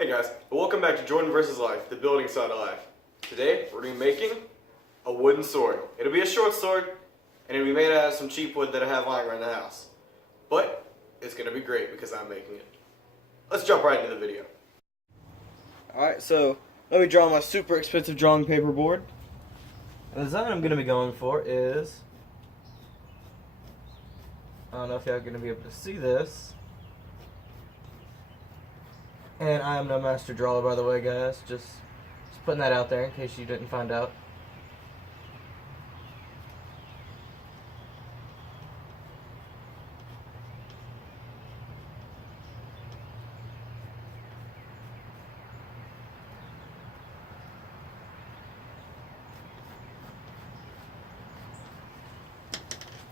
Hey guys, welcome back to Jordan vs. Life, the building side of life. Today, we're going to be making a wooden sword. It'll be a short sword, and it'll be made out of some cheap wood that I have lying around the house. But, it's going to be great because I'm making it. Let's jump right into the video. Alright, so, let me draw my super expensive drawing paper board. The design I'm going to be going for is... I don't know if y'all are going to be able to see this. And I am no master drawer, by the way, guys. Just putting that out there in case you didn't find out.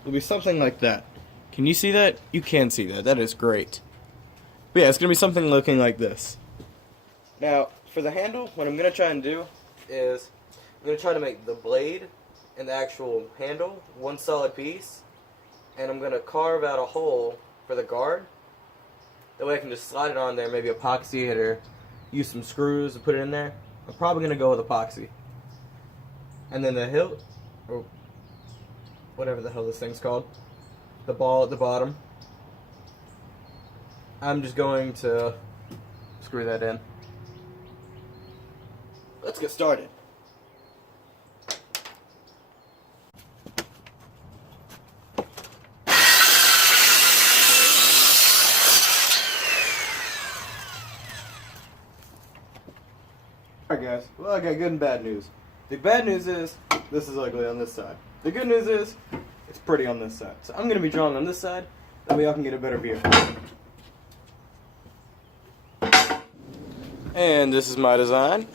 It'll be something like that. Can you see that? You can see that. That is great. But yeah, it's going to be something looking like this. Now, for the handle, what I'm going to try and do is I'm going to try to make the blade and the actual handle one solid piece. And I'm going to carve out a hole for the guard. That way I can just slide it on there, maybe epoxy it or use some screws to put it in there. I'm probably going to go with epoxy. And then the hilt, or whatever the hell this thing's called, the ball at the bottom, I'm just going to screw that in. Let's get started. Alright guys, well I got good and bad news. The bad news is, this is ugly on this side. The good news is, it's pretty on this side. So I'm going to be drawing on this side, that way y'all can get a better view. And this is my design.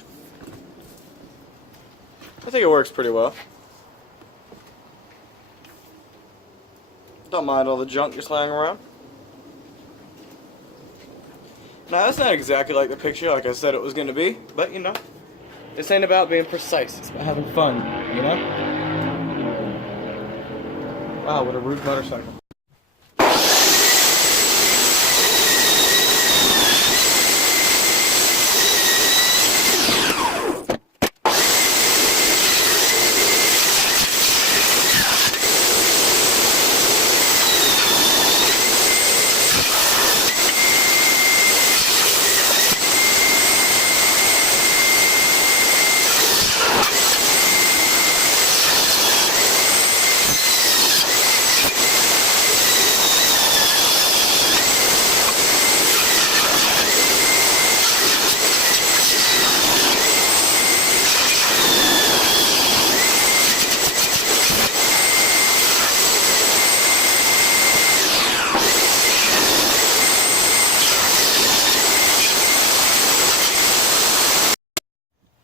I think it works pretty well. Don't mind all the junk just lying around. Now that's not exactly like the picture like I said it was going to be, but you know, this ain't about being precise, it's about having fun, you know? Wow, what a rude motorcycle.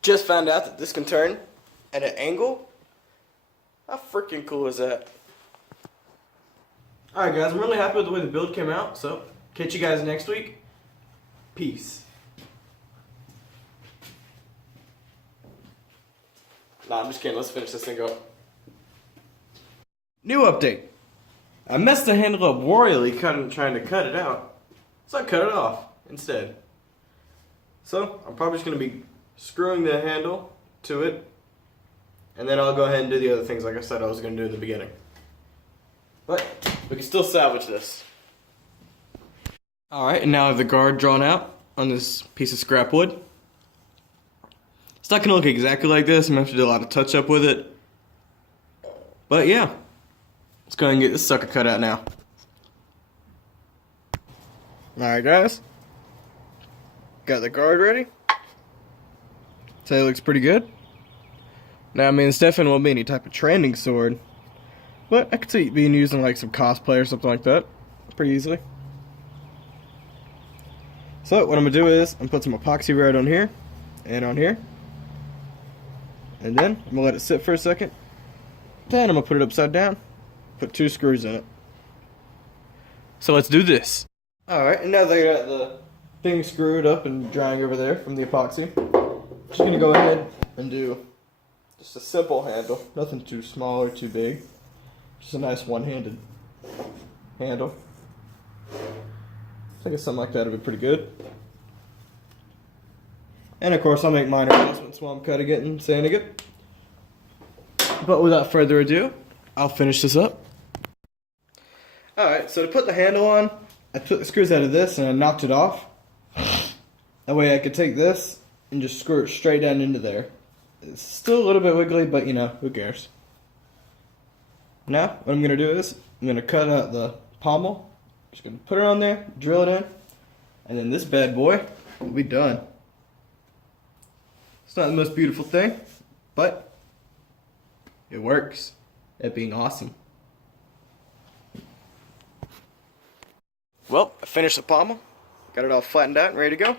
Just found out that this can turn at an angle. How freaking cool is that? Alright guys, I'm really happy with the way the build came out, so catch you guys next week. Peace. Nah, I'm just kidding. Let's finish this thing up. New update. I messed the handle up royally trying to cut it out. So I cut it off instead. So, I'm probably just going to be screwing the handle to it, and then I'll go ahead and do the other things like I said I was going to do in the beginning. But we can still salvage this. Alright, and now I have the guard drawn out on this piece of scrap wood. It's not going to look exactly like this. I'm going to have to do a lot of touch up with it. But yeah, let's go ahead and get this sucker cut out now. Alright guys, got the guard ready. Say it looks pretty good. Now, I mean, this definitely won't be any type of trending sword, but I could see it being used in like some cosplay or something like that pretty easily. So what I'm gonna do is I'm gonna put some epoxy right on here and on here, and then I'm gonna let it sit for a second. Then I'm gonna put it upside down, put 2 screws in it. So let's do this. All right, and now that I got the thing screwed up and drying over there from the epoxy, I'm just going to go ahead and do just a simple handle. Nothing too small or too big. Just a nice one-handed handle. I think something like that would be pretty good. And of course I'll make minor adjustments while I'm cutting it and sanding it. But without further ado, I'll finish this up. Alright, so to put the handle on, I took the screws out of this and I knocked it off. That way I could take this and just screw it straight down into there. It's still a little bit wiggly, but you know, who cares. Now, what I'm going to do is, I'm going to cut out the pommel. Just going to put it on there, drill it in, and then this bad boy will be done. It's not the most beautiful thing, but it works. It being awesome. Well, I finished the pommel. Got it all flattened out and ready to go.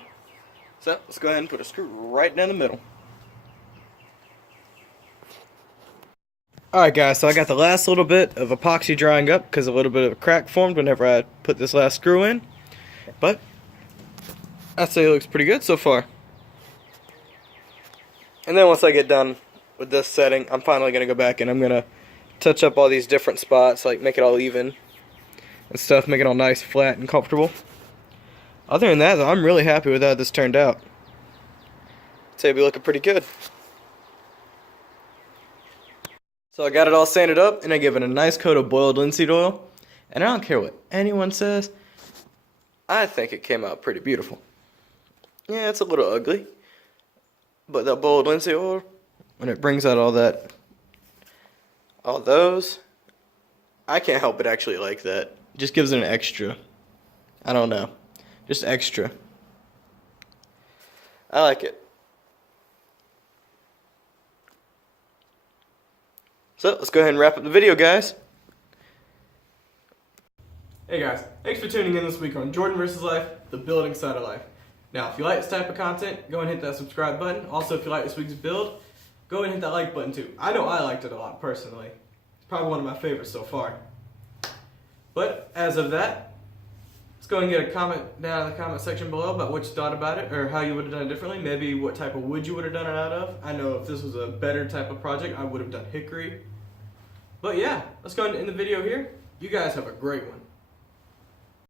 So, let's go ahead and put a screw right down the middle. Alright guys, so I got the last little bit of epoxy drying up because a little bit of a crack formed whenever I put this last screw in. But, I'd say it looks pretty good so far. And then once I get done with this setting, I'm finally going to go back and I'm going to touch up all these different spots, like make it all even and stuff, make it all nice, flat, and comfortable. Other than that, I'm really happy with how this turned out. I'd say it'll be looking pretty good. So I got it all sanded up and I give it a nice coat of boiled linseed oil. And I don't care what anyone says, I think it came out pretty beautiful. Yeah, it's a little ugly, but that boiled linseed oil, when it brings out all those, I can't help but actually like that. It just gives it an extra. I don't know. Just extra. I like it. So, let's go ahead and wrap up the video, guys. Hey guys, thanks for tuning in this week on Jordan vs. Life, the building side of life. Now, if you like this type of content, go and hit that subscribe button. Also, if you like this week's build, go and hit that like button too. I know I liked it a lot, personally. It's probably one of my favorites so far. But, as of that, let's go and get a comment down in the comment section below about what you thought about it, or how you would have done it differently. Maybe what type of wood you would have done it out of. I know if this was a better type of project, I would have done hickory. But yeah, let's go ahead and end the video here. You guys have a great one.